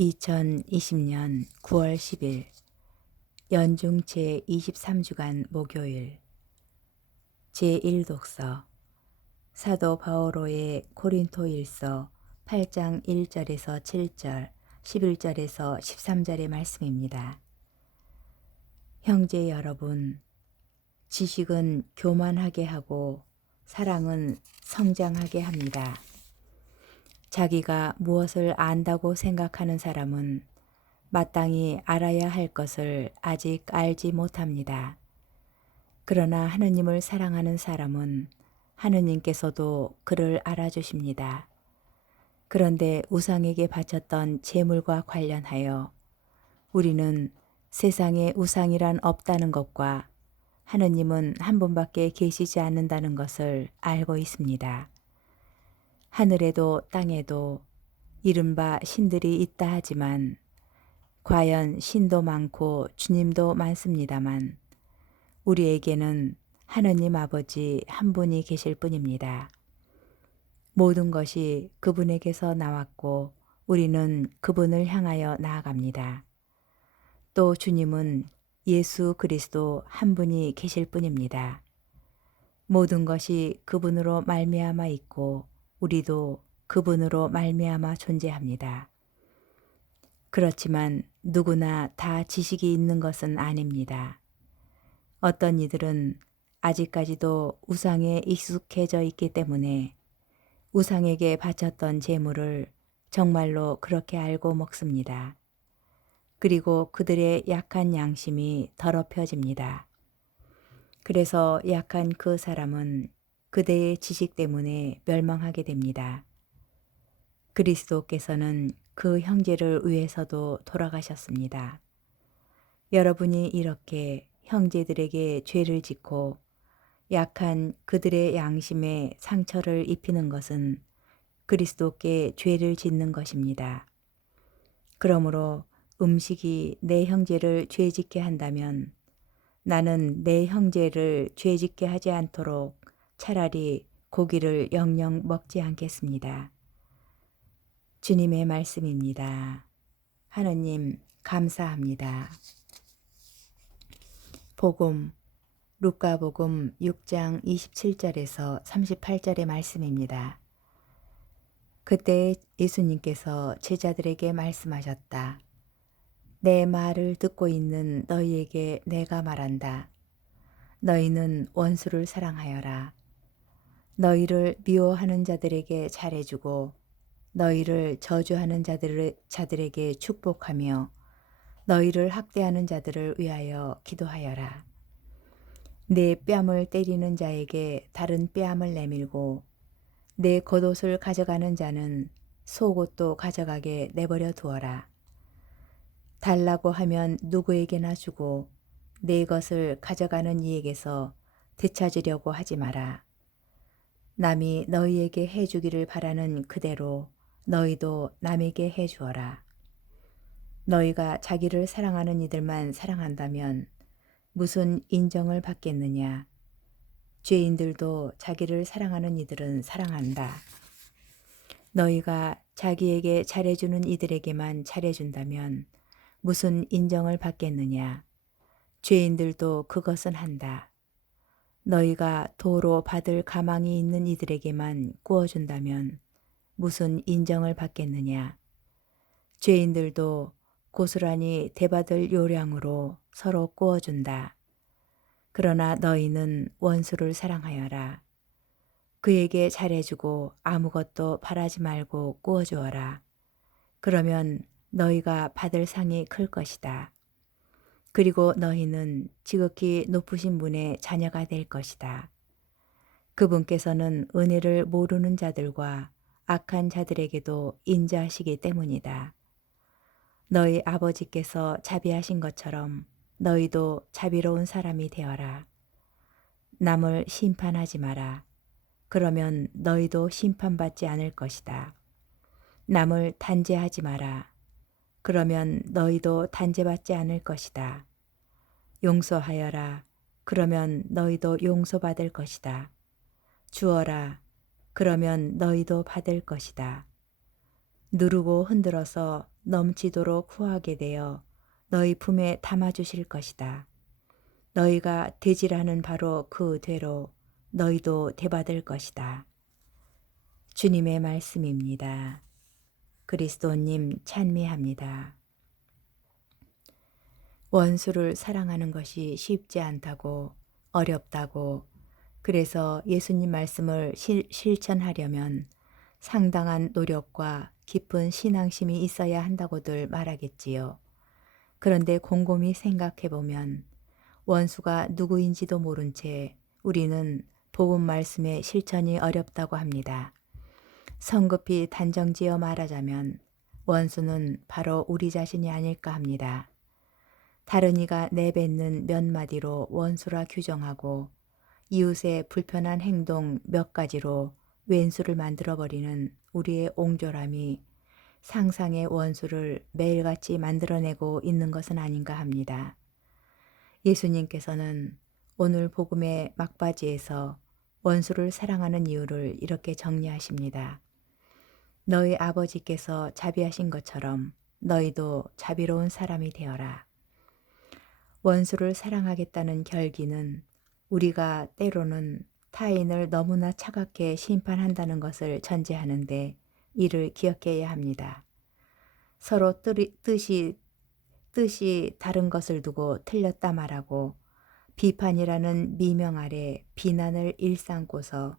2020년 9월 10일 연중 제23주간 목요일 제1독서 사도 바오로의 고린토일서 8장 1절에서 7절, 11절에서 13절의 말씀입니다. 형제 여러분, 지식은 교만하게 하고 사랑은 성장하게 합니다. 자기가 무엇을 안다고 생각하는 사람은 마땅히 알아야 할 것을 아직 알지 못합니다. 그러나 하느님을 사랑하는 사람은 하느님께서도 그를 알아주십니다. 그런데 우상에게 바쳤던 제물과 관련하여 우리는 세상에 우상이란 없다는 것과 하느님은 한 분밖에 계시지 않는다는 것을 알고 있습니다. 하늘에도 땅에도 이른바 신들이 있다 하지만 과연 신도 많고 주님도 많습니다만 우리에게는 하느님 아버지 한 분이 계실 뿐입니다. 모든 것이 그분에게서 나왔고 우리는 그분을 향하여 나아갑니다. 또 주님은 예수 그리스도 한 분이 계실 뿐입니다. 모든 것이 그분으로 말미암아 있고 우리도 그분으로 말미암아 존재합니다. 그렇지만 누구나 다 지식이 있는 것은 아닙니다. 어떤 이들은 아직까지도 우상에 익숙해져 있기 때문에 우상에게 바쳤던 제물을 정말로 그렇게 알고 먹습니다. 그리고 그들의 약한 양심이 더럽혀집니다. 그래서 약한 그 사람은 그대의 지식 때문에 멸망하게 됩니다. 그리스도께서는 그 형제를 위해서도 돌아가셨습니다. 여러분이 이렇게 형제들에게 죄를 짓고 약한 그들의 양심에 상처를 입히는 것은 그리스도께 죄를 짓는 것입니다. 그러므로 음식이 내 형제를 죄짓게 한다면 나는 내 형제를 죄짓게 하지 않도록 차라리 고기를 영영 먹지 않겠습니다. 주님의 말씀입니다. 하느님 감사합니다. 복음 루카복음 6장 27절에서 38절의 말씀입니다. 그때 예수님께서 제자들에게 말씀하셨다. 내 말을 듣고 있는 너희에게 내가 말한다. 너희는 원수를 사랑하여라. 너희를 미워하는 자들에게 잘해주고 너희를 저주하는 자들에게 축복하며 너희를 학대하는 자들을 위하여 기도하여라. 내 뺨을 때리는 자에게 다른 뺨을 내밀고 내 겉옷을 가져가는 자는 속옷도 가져가게 내버려 두어라. 달라고 하면 누구에게나 주고 내 것을 가져가는 이에게서 되찾으려고 하지 마라. 남이 너희에게 해주기를 바라는 그대로 너희도 남에게 해주어라. 너희가 자기를 사랑하는 이들만 사랑한다면 무슨 인정을 받겠느냐? 죄인들도 자기를 사랑하는 이들은 사랑한다. 너희가 자기에게 잘해주는 이들에게만 잘해준다면 무슨 인정을 받겠느냐? 죄인들도 그것은 한다. 너희가 도로 받을 가망이 있는 이들에게만 구워준다면 무슨 인정을 받겠느냐? 죄인들도 고스란히 대받을 요량으로 서로 구워준다. 그러나 너희는 원수를 사랑하여라. 그에게 잘해주고 아무것도 바라지 말고 구워주어라. 그러면 너희가 받을 상이 클 것이다. 그리고 너희는 지극히 높으신 분의 자녀가 될 것이다. 그분께서는 은혜를 모르는 자들과 악한 자들에게도 인자하시기 때문이다. 너희 아버지께서 자비하신 것처럼 너희도 자비로운 사람이 되어라. 남을 심판하지 마라. 그러면 너희도 심판받지 않을 것이다. 남을 단죄하지 마라. 그러면 너희도 단죄받지 않을 것이다. 용서하여라. 그러면 너희도 용서받을 것이다. 주어라. 그러면 너희도 받을 것이다. 누르고 흔들어서 넘치도록 후하게 되어 너희 품에 담아주실 것이다. 너희가 되지라는 바로 그 되로 너희도 되받을 것이다. 주님의 말씀입니다. 그리스도님 찬미합니다. 원수를 사랑하는 것이 쉽지 않다고, 어렵다고, 그래서 예수님 말씀을 실천하려면 상당한 노력과 깊은 신앙심이 있어야 한다고들 말하겠지요. 그런데 곰곰이 생각해보면 원수가 누구인지도 모른 채 우리는 복음 말씀의 실천이 어렵다고 합니다. 성급히 단정지어 말하자면 원수는 바로 우리 자신이 아닐까 합니다. 다른 이가 내뱉는 몇 마디로 원수라 규정하고 이웃의 불편한 행동 몇 가지로 왼수를 만들어버리는 우리의 옹졸함이 상상의 원수를 매일같이 만들어내고 있는 것은 아닌가 합니다. 예수님께서는 오늘 복음의 막바지에서 원수를 사랑하는 이유를 이렇게 정리하십니다. 너희 아버지께서 자비하신 것처럼 너희도 자비로운 사람이 되어라. 원수를 사랑하겠다는 결기는 우리가 때로는 타인을 너무나 차갑게 심판한다는 것을 전제하는데 이를 기억해야 합니다. 서로 뜻이 다른 것을 두고 틀렸다 말하고 비판이라는 미명 아래 비난을 일삼고서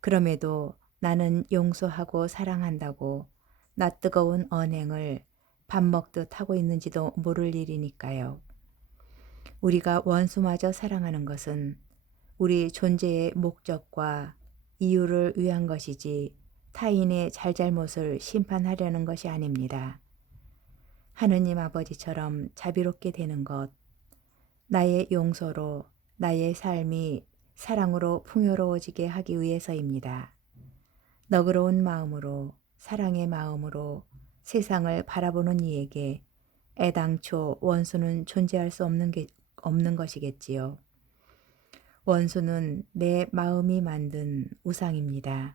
그럼에도 나는 용서하고 사랑한다고 낯뜨거운 언행을 밥 먹듯 하고 있는지도 모를 일이니까요. 우리가 원수마저 사랑하는 것은 우리 존재의 목적과 이유를 위한 것이지 타인의 잘잘못을 심판하려는 것이 아닙니다. 하느님 아버지처럼 자비롭게 되는 것, 나의 용서로 나의 삶이 사랑으로 풍요로워지게 하기 위해서입니다. 너그러운 마음으로, 사랑의 마음으로 세상을 바라보는 이에게 애당초 원수는 존재할 수 없는 것이겠지요. 원수는 내 마음이 만든 우상입니다.